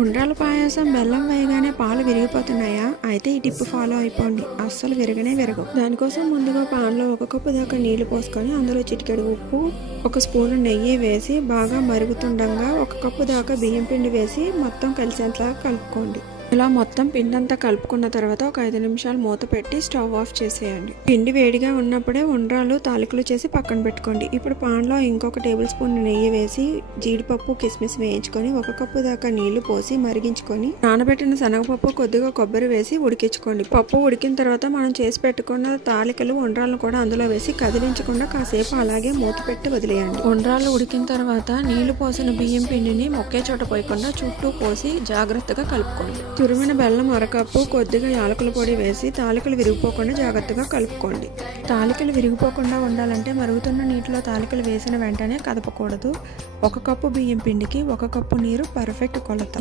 ఉండ్రాల పాయసం బెల్లం వేయగానే పాలు విరిగిపోతున్నాయా? అయితే ఈ టిప్ ఫాలో అయిపోండి, అస్సలు విరగనే విరగవు. దానికోసం ముందుగా పాన్లో 1 కప్పు దాకా నీళ్లు పోసుకొని అందులో చిటికెడు ఉప్పు, 1 స్పూను నెయ్యి వేసి బాగా మరుగుతుండగా 1 కప్పు దాకా బియ్యం పిండి వేసి మొత్తం కలిసేంతలా కలుపుకోండి. ఇలా మొత్తం పిండి అంతా కలుపుకున్న తర్వాత ఒక 5 నిమిషాలు మూత పెట్టి స్టవ్ ఆఫ్ చేసేయండి. పిండి వేడిగా ఉన్నప్పుడే ఉండ్రాలు తాలికలు చేసి పక్కన పెట్టుకోండి. ఇప్పుడు పాన్లో ఇంకొక టేబుల్ స్పూన్ నెయ్యి వేసి జీడిపప్పు కిస్మిస్ వేయించుకొని 1 కప్పు దాకా నీళ్లు పోసి మరిగించుకొని నానబెట్టిన శనగపప్పు కొద్దిగా కొబ్బరి వేసి ఉడికించుకోండి. పప్పు ఉడికిన తర్వాత మనం చేసి పెట్టుకున్న తాలికలు ఉండ్రాలను కూడా అందులో వేసి కదిలించకుండా కాసేపు అలాగే మూత పెట్టి వదిలేయండి. ఉండ్రాలు ఉడికిన తర్వాత నీళ్లు పోసిన బియ్యం పిండిని మొక్కే చోట పోయకుండా చుట్టూ పోసి జాగ్రత్తగా కలుపుకోండి. తురిమిన బెల్లం 1 కప్పు, కొద్దిగా యాలకుల పొడి వేసి తాలికలు విరిగిపోకుండా జాగ్రత్తగా కలుపుకోండి. తాలికలు విరిగిపోకుండా ఉండాలంటే మరుగుతున్న నీటిలో తాలికలు వేసిన వెంటనే కదపకూడదు. 1 కప్పు బియ్యం పిండికి 1 కప్పు నీరు పర్ఫెక్ట్ కొలత.